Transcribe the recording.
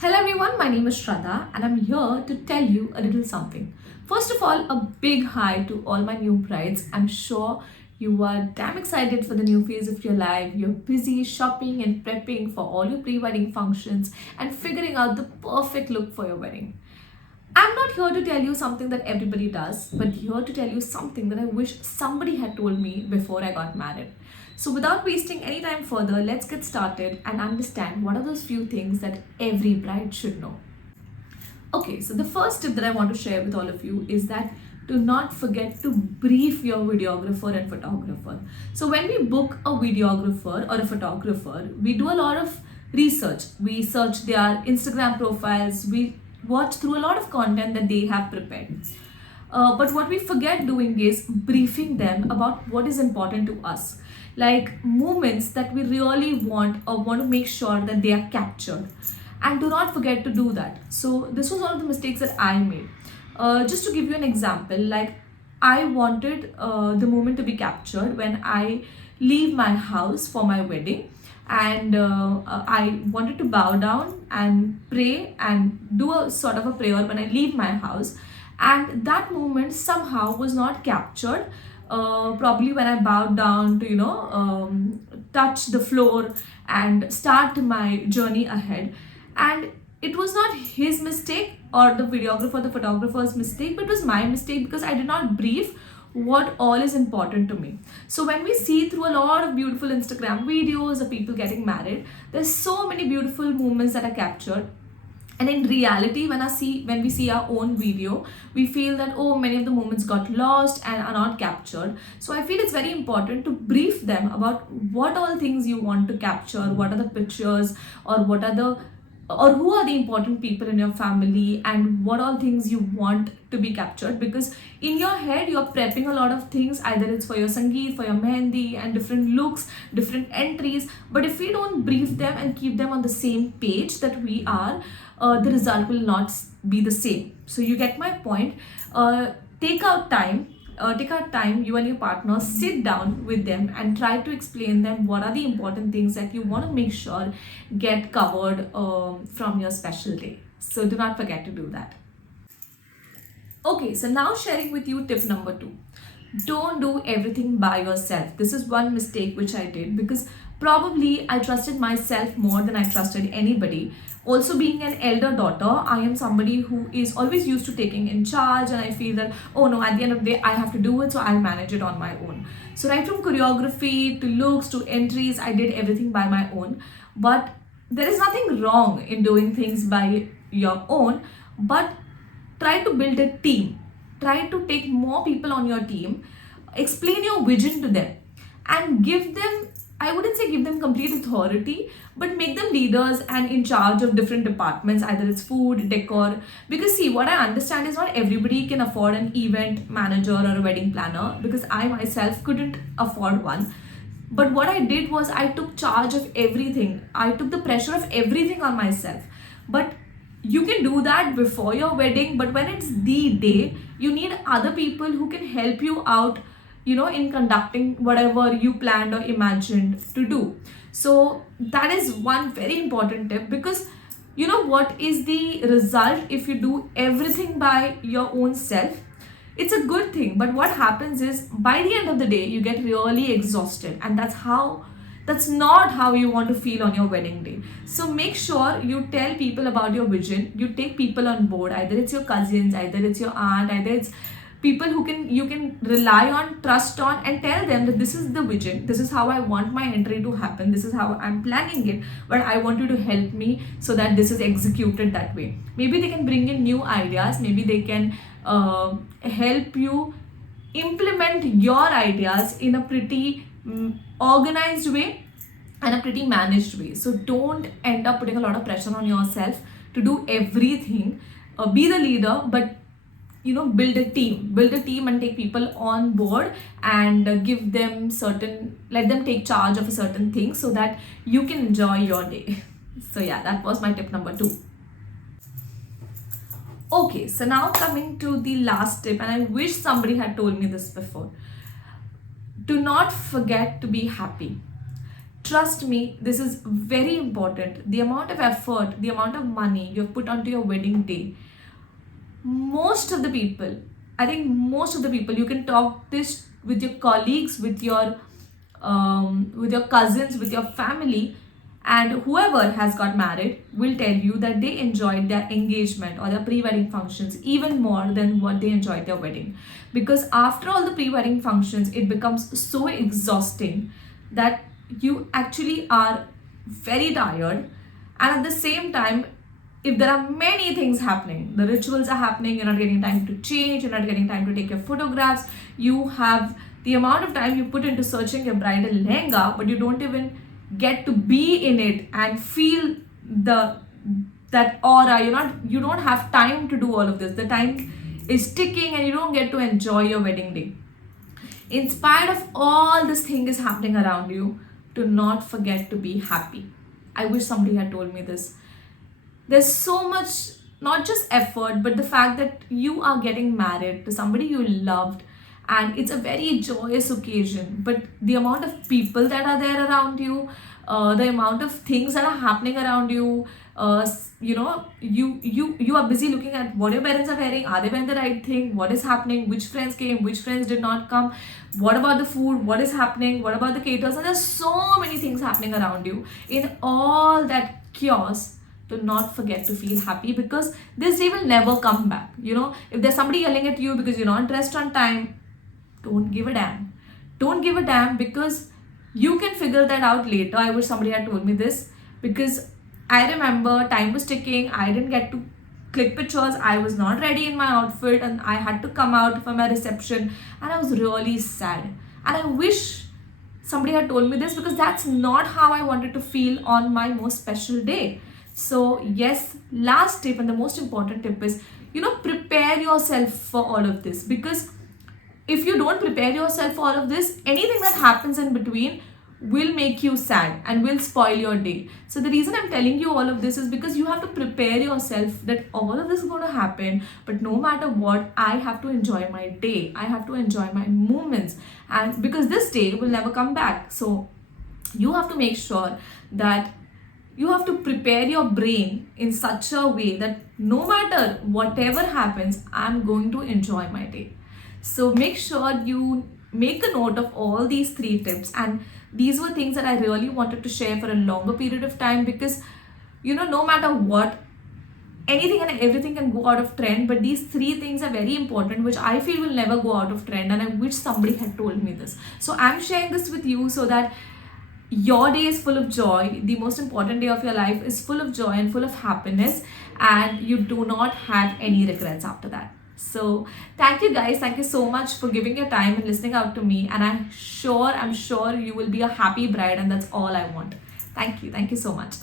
Hello everyone, my name is Shraddha and I'm here to tell you a little something. First of all, a big hi to all my new brides. I'm sure you are damn excited for the new phase of your life. You're busy shopping and prepping for all your pre-wedding functions and figuring out the perfect look for your wedding. I'm not here to tell you something that everybody does, but here to tell you something that I wish somebody had told me before I got married. So, without wasting any time further, let's get started and understand what are those few things that every bride should know. Okay, so the first tip that I want to share with all of you is that do not forget to brief your videographer and photographer. So, when we book a videographer or a photographer, we do a lot of research. We search their Instagram profiles, we watch through a lot of content that they have prepared. But what we forget doing is briefing them about what is important to us, like moments that we really want or want to make sure that they are captured. And do not forget to do that. So, this was one of the mistakes that I made. Just to give you an example, like I wanted the moment to be captured when I leave my house for my wedding, and I wanted to bow down and pray and do a sort of a prayer when I leave my house, and that moment somehow was not captured. Probably when I bowed down to touch the floor and start my journey ahead, and it was not his mistake or the videographer, the photographer's mistake, but it was my mistake because I did not brief what all is important to me. So when we see through a lot of beautiful Instagram videos of people getting married, there's so many beautiful moments that are captured, and in reality when we see our own video, we feel that, oh, many of the moments got lost and are not captured. So I feel it's very important to brief them about what all things you want to capture, what are the pictures, or what are the or who are the important people in your family, and what all things you want to be captured, because in your head you're prepping a lot of things, either it's for your sangeet, for your mehendi, and different looks, different entries. But if we don't brief them and keep them on the same page that we are, the result will not be the same. So you get my point. Take out time, you and your partner sit down with them and try to explain them what are the important things that you want to make sure get covered from your special day. So do not forget to do that. Okay, so now sharing with you tip number 2. Don't do everything by yourself. This is one mistake which I did because probably I trusted myself more than I trusted anybody. Also, being an elder daughter, I am somebody who is always used to taking in charge, and I feel that, oh no, at the end of the day, I have to do it, so I'll manage it on my own. So, right from choreography to looks to entries, I did everything by my own. But there is nothing wrong in doing things by your own, but try to build a team. Try to take more people on your team, explain your vision to them, and give them, I wouldn't say give them complete authority, but make them leaders and in charge of different departments, either it's food, decor. Because see, what I understand is not everybody can afford an event manager or a wedding planner, because I myself couldn't afford one. But what I did was I took charge of everything. I took the pressure of everything on myself. But you can do that before your wedding, but when it's the day, you need other people who can help you out, in conducting whatever you planned or imagined to do. So that is one very important tip, because you know what is the result if you do everything by your own self? It's a good thing, but what happens is by the end of the day you get really exhausted, and that's not how you want to feel on your wedding day. So make sure you tell people about your vision. You take people on board, either it's your cousins, either it's your aunt, either it's people who you can rely on, trust on, and tell them that this is the vision, this is how I want my entry to happen, this is how I'm planning it, but I want you to help me so that this is executed that way. Maybe they can bring in new ideas, maybe they can help you implement your ideas in a pretty organized way and a pretty managed way. So don't end up putting a lot of pressure on yourself to do everything. Be the leader, but build a team and take people on board, and let them take charge of a certain thing so that you can enjoy your day. So yeah, that was my tip number 2. Okay, so now coming to the last tip, and I wish somebody had told me this before. Do not forget to be happy. Trust me, this is very important. The amount of effort, the amount of money you've put onto your wedding day, most of the people, I think most of the people, you can talk this with your colleagues, with your cousins, with your family, and whoever has got married will tell you that they enjoyed their engagement or their pre-wedding functions even more than what they enjoyed their wedding. Because after all the pre-wedding functions, it becomes so exhausting that you actually are very tired, and at the same time, if there are many things happening, the rituals are happening, you're not getting time to change, you're not getting time to take your photographs, you have the amount of time you put into searching your bridal lehenga, but you don't even get to be in it and feel the that aura. You don't have time to do all of this. The time is ticking and you don't get to enjoy your wedding day. In spite of all this thing is happening around you, do not forget to be happy. I wish somebody had told me this. There's so much, not just effort, but the fact that you are getting married to somebody you loved, and it's a very joyous occasion, but the amount of people that are there around you, the amount of things that are happening around you, you are busy looking at what your parents are wearing, are they wearing the right thing, what is happening, which friends came, which friends did not come, what about the food, what is happening, what about the caterers, and there's so many things happening around you. In all that chaos, do not forget to feel happy, because this day will never come back. If there's somebody yelling at you because you're not dressed on time, don't give a damn. Don't give a damn, because you can figure that out later. I wish somebody had told me this, because I remember time was ticking. I didn't get to click pictures. I was not ready in my outfit and I had to come out for my reception, and I was really sad. And I wish somebody had told me this, because that's not how I wanted to feel on my most special day. So yes, last tip and the most important tip is, prepare yourself for all of this, because if you don't prepare yourself for all of this, anything that happens in between will make you sad and will spoil your day. So the reason I'm telling you all of this is because you have to prepare yourself that all of this is going to happen, but no matter what, I have to enjoy my day. I have to enjoy my moments, and because this day will never come back. So you have to make sure that you have to prepare your brain in such a way that no matter whatever happens, I'm going to enjoy my day. So make sure you make a note of all these 3 tips, and these were things that I really wanted to share for a longer period of time, because no matter what, anything and everything can go out of trend, but these 3 things are very important, which I feel will never go out of trend, and I wish somebody had told me this. So I'm sharing this with you so that your day is full of joy, the most important day of your life is full of joy and full of happiness, and you do not have any regrets after that. So thank you guys, thank you so much for giving your time and listening out to me, and I'm sure you will be a happy bride, and that's all I want. Thank you so much.